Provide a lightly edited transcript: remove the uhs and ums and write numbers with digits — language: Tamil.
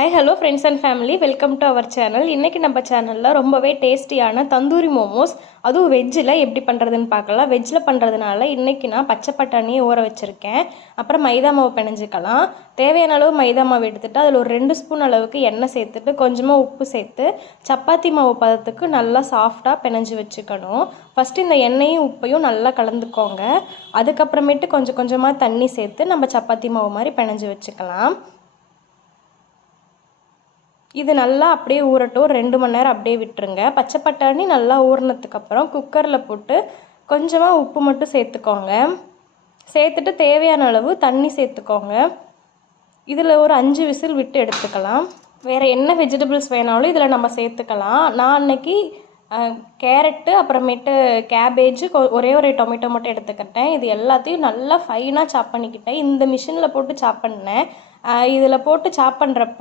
Hi hello friends and family, welcome to our channel. இன்றைக்கி நம்ம சேனலில் ரொம்பவே டேஸ்டியான தந்தூரி மோமோஸ், அதுவும் வெஜ்ஜில் எப்படி பண்ணுறதுன்னு பார்க்கலாம். வெஜ்ஜில் பண்ணுறதுனால இன்றைக்கி நான் பச்சை பட்டாணியை ஊற வச்சுருக்கேன். அப்புறம் மைதா மாவு பிணைஞ்சிக்கலாம். தேவையான அளவு மைதா மாவு எடுத்துகிட்டு அதில் ஒரு 2 ஸ்பூன் அளவுக்கு எண்ணெய் சேர்த்துட்டு கொஞ்சமாக உப்பு சேர்த்து சப்பாத்தி மாவு பதத்துக்கு நல்லா சாஃப்டாக பிணைஞ்சி வச்சுக்கணும். ஃபஸ்ட்டு இந்த எண்ணெயும் உப்பையும் நல்லா கலந்துக்கோங்க. அதுக்கப்புறமேட்டு கொஞ்சம் கொஞ்சமாக தண்ணி சேர்த்து நம்ம சப்பாத்தி மாவு மாதிரி பிணைஞ்சி வச்சுக்கலாம். இது நல்லா அப்படியே ஊறட்டும். 2 மணி நேரம் அப்படியே விட்டுருங்க. பச்சை பட்டாணி நல்லா ஊறினதுக்கப்புறம் குக்கரில் போட்டு கொஞ்சமாக உப்பு மட்டும் சேர்த்துக்கோங்க. சேர்த்துட்டு தேவையான அளவு தண்ணி சேர்த்துக்கோங்க. இதில் ஒரு 5 விசில் விட்டு எடுத்துக்கலாம். வேறு என்ன வெஜிடபிள்ஸ் வேணாலும் இதில் நம்ம சேர்த்துக்கலாம். நான் அன்னைக்கு கேரட்டு அப்புறமேட்டு கேபேஜு ஒரே ஒரு டொமேட்டோ மட்டும் எடுத்துக்கிட்டேன். இது எல்லாத்தையும் நல்லா ஃபைனாக சாப் பண்ணிக்கிட்டேன். இந்த மிஷினில் போட்டு சாப் பண்ணேன். இதில் போட்டு சாப் பண்ணுறப்ப